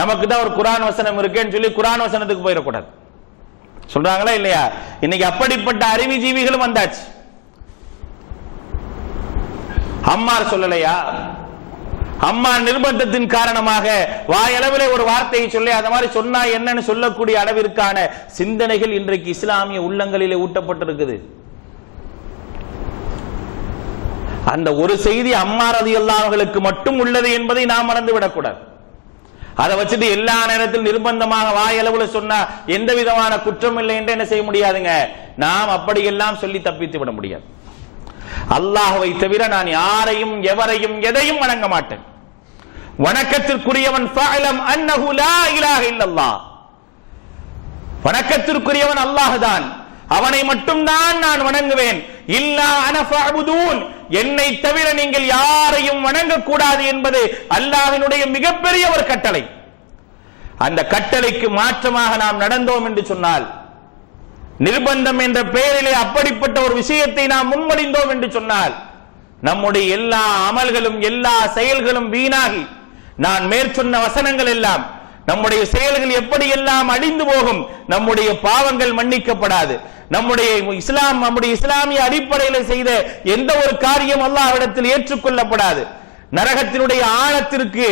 நமக்கு தான் ஒரு குர்ஆன் வசனம் இருக்குன்னு சொல்லி குர்ஆன் வசனத்துக்கு போயிடக்கூடாது. சொல்றாங்களா இல்லையா? இன்னைக்கு அப்படிப்பட்ட அறிவுஜீவிகளும் வந்தாச்சு. அம்மார் சொல்லலையா? அம்மா நிர்பந்தத்தின் காரணமாக வாயளவிலே ஒரு வார்த்தையை சொல்லி அந்த மாதிரி சொன்னா என்னன்னு சொல்லக்கூடிய அளவிற்கான சிந்தனைகள் இன்றைக்கு இஸ்லாமிய உள்ளங்களிலே ஊட்டப்பட்டிருக்குது. அந்த ஒரு செய்தி அம்மா ரலியல்லாஹு அன்ஹுவுக்கு மட்டும் உள்ளது என்பதை நாம் மறந்து விடக்கூடாது. அதை வச்சுட்டு எல்லா நேரத்திலும் நிர்பந்தமாக வாயளவுல சொன்னா எந்த விதமான குற்றம் இல்லை என்று என்ன செய்ய முடியாதுங்க. நாம் அப்படியெல்லாம் சொல்லி தப்பித்து விட முடியாது. அல்லாஹ்வை தவிர நான் யாரையும் எவரையும் எதையும் வணங்க மாட்டேன். வணக்கத்திற்குரியவன் ஃபஅலம் அன்னஹு லா இலாஹ இல்லல்லாஹ், வணக்கத்திற்குரியவன் அல்லாஹ் தான், அவனை மட்டும் தான் நான் வணங்குவேன். இல்லா அன ஃபஅபுதூன், என்னை தவிர நீங்கள் யாரையும் வணங்கக்கூடாது என்பது அல்லாஹ்வினுடைய மிகப்பெரிய ஒரு கட்டளை. அந்த கட்டளைக்கு மாற்றமாக நாம் நடந்தோம் என்று சொன்னால், நிர்பந்தம் என்ற பெயரிலே அப்படிப்பட்ட ஒரு விஷயத்தை நாம் முன்மொழிந்தோம் என்று சொன்னால், நம்முடைய எல்லா அமல்களும் எல்லா செயல்களும் வீணாகி நான் மேற்சொன்ன வசனங்கள் எல்லாம், நம்முடைய செயல்கள் எப்படி எல்லாம் அழிந்து போகும், நம்முடைய பாவங்கள் மன்னிக்கப்படாது. நம்முடைய இஸ்லாமிய அடிப்படையில் செய்த எந்த ஒரு காரியம் அல்லாஹ்விடத்தில் ஏற்றுக்கொள்ளப்படாது. நரகத்தினுடைய ஆழத்திற்கு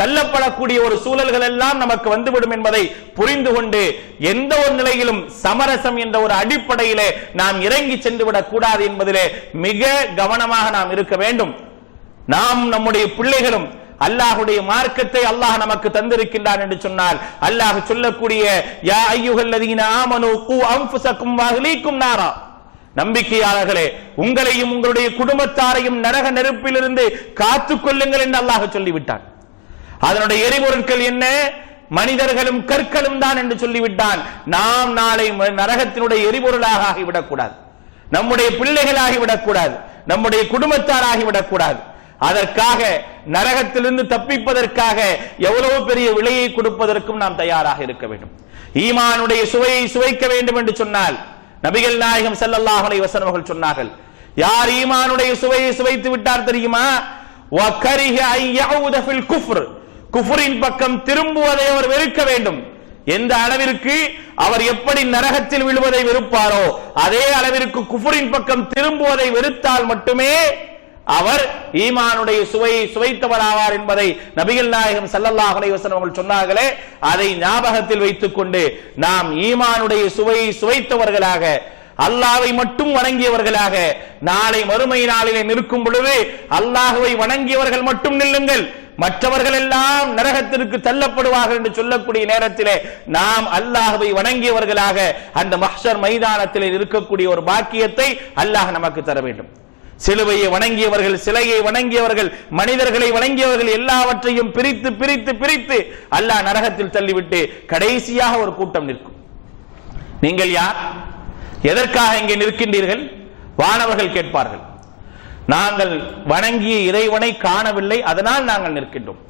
தள்ளப்படக்கூடிய ஒரு சூழல்கள் எல்லாம் நமக்கு வந்துவிடும் என்பதை புரிந்து கொண்டு எந்த ஒரு நிலையிலும் சமரசம் என்ற ஒரு அடிப்படையிலே நாம் இறங்கி சென்று விடக் கூடாது என்பதிலே மிக கவனமாக நாம் இருக்க வேண்டும். நாம் நம்முடைய பிள்ளைகளும் அல்லாஹ்வுடைய மார்க்கத்தை அல்லாஹ் நமக்கு தந்திருக்கின்றான் என்று சொன்னால், அல்லாஹ் சொல்லக்கூடிய யா அய்யுஹல்லதீன ஆமனூ கூ அன்ஃபுஸக்கும் வ அஹ்லீக்கும் நாரா, நம்பிக்கையாளர்களே உங்களையும் உங்களுடைய குடும்பத்தாரையும் நரக நெருப்பிலிருந்து காத்துக் கொள்ளுங்கள் என்று அல்லாஹ் சொல்லிவிட்டான். அதனுடைய எரிபொருட்கள் என்ன? மனிதர்களும் கற்களும் தான் என்று சொல்லிவிட்டான். நாம் நாளை நரகத்தினுடைய எரிபொருளாக ஆகிவிடக்கூடாது, நம்முடைய பிள்ளைகளாகிவிடக் கூடாது, நம்முடைய குடும்பத்தாராகிவிடக் கூடாது. அதற்காக நரகத்திலிருந்து தப்பிப்பதற்காக எவ்வளவு பெரிய விலையை கொடுப்பதற்கும் நாம் தயாராக இருக்க வேண்டும். ஈமானுடைய சுவையை சுவைக்க வேண்டும் என்று சொன்னால் நபிகள் நாயகம் ஸல்லல்லாஹு அலைஹி வஸல்லம் அவர்கள் சொன்னார்கள், யார் ஈமானுடைய சுவையை சுவைத்து விட்டார் தெரியுமா? வகரிஹ ஐ யஊத ஃபில் குஃப்ர், குஃப்ரின் பக்கம் திரும்புவதை அவர் வெறுக்க வேண்டும். எந்த அளவிற்கு அவர் எப்படி நரகத்தில் விழுவதை வெறுப்பாரோ அதே அளவிற்கு குஃப்ரின் பக்கம் திரும்புவதை வெறுத்தால் மட்டுமே அவர் ஈமானுடைய சுவையை சுவைத்தவராவார் என்பதை நபிகள் நாயகம் ஸல்லல்லாஹு அலைஹி வஸல்லம் அவர்கள் சொன்னார்களே, அதை ஞாபகத்தில் வைத்துக் கொண்டு நாம் ஈமானுடைய சுவையை சுவைத்தவர்களாக, அல்லாஹ்வை மட்டும் வணங்கியவர்களாக, நாளை மறுமை நாளிலே நிற்கும் பொழுது அல்லாஹ்வை வணங்கியவர்கள் மட்டும் நில்லுங்கள், மற்றவர்கள் எல்லாம் நரகத்திற்கு தள்ளப்படுவார்கள் என்று சொல்லக்கூடிய நேரத்திலே நாம் அல்லாஹ்வை வணங்கியவர்களாக அந்த மஹ்ஷர் மைதானத்திலே இருக்கக்கூடிய ஒரு பாக்கியத்தை அல்லாஹ் நமக்கு தர வேண்டும். சிலுவையை வணங்கியவர்கள், சிலையை வணங்கியவர்கள், மனிதர்களை வணங்கியவர்கள் எல்லாவற்றையும் பிரித்து பிரித்து பிரித்து அல்லாஹ் நரகத்தில் தள்ளிவிட்டு கடைசியாக ஒரு கூட்டம் நிற்கும். நீங்கள் யார்? எதற்காக இங்கே நிற்கின்றீர்கள்? வானவர்கள் கேட்பார்கள். நாங்கள் வணங்கிய இறைவனை காணவில்லை, அதனால் நாங்கள் நிற்கின்றோம்.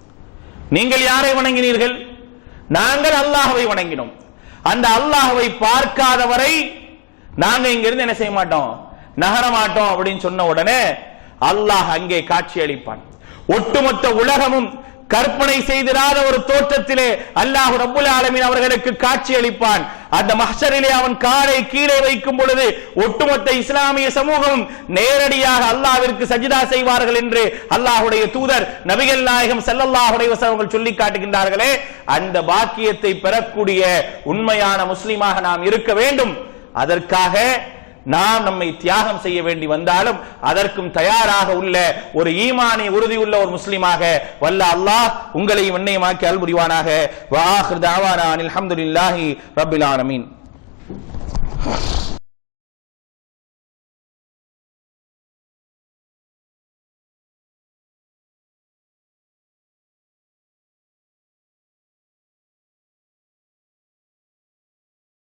நீங்கள் யாரை வணங்கினீர்கள்? நாங்கள் அல்லாஹ்வை வணங்கினோம். அந்த அல்லாஹ்வை பார்க்காதவரை நாங்க இங்கிருந்து என்ன செய்ய மாட்டோம், நகர மாட்டோம் அப்படின்னு சொன்ன உடனே அல்லாஹ் அங்கே காட்சி அளிப்பான். ஒட்டுமொத்த உலகமும் கற்பனை செய்திராத ஒரு தோற்றத்திலே அல்லாஹ் ரப்புல் ஆலமீன் அவர்களுக்கு காட்சி அளிப்பான். அந்த மஹ்ஷரிலே அவன் காலை கீழே வைக்கும் பொழுது ஒட்டுமொத்த இஸ்லாமிய சமூகம் நேரடியாக அல்லாஹ்விற்கு சஜிதா செய்வார்கள் என்று அல்லாஹ்வுடைய தூதர் நபிகள் நாயகம் ஸல்லல்லாஹு அலைஹி வஸல்லம் சொல்லி காட்டுகின்றார்களே, அந்த பாக்கியத்தை பெறக்கூடிய உண்மையான முஸ்லிமாக நாம் இருக்க வேண்டும். அதற்காக நாம் நம்மை தியாகம் செய்ய வேண்டி வந்தாலும் அதற்கும் தயாராக உள்ள ஒரு ஈமானி உறுதியுள்ள ஒரு முஸ்லிமாக வல்ல அல்லாஹ் உங்களை என்னையுமாக்கி அருள் புரிவானாக. வ ஆகிரு தஅவானா அல்ஹம்துலில்லாஹி ரப்பில் ஆலமீன்.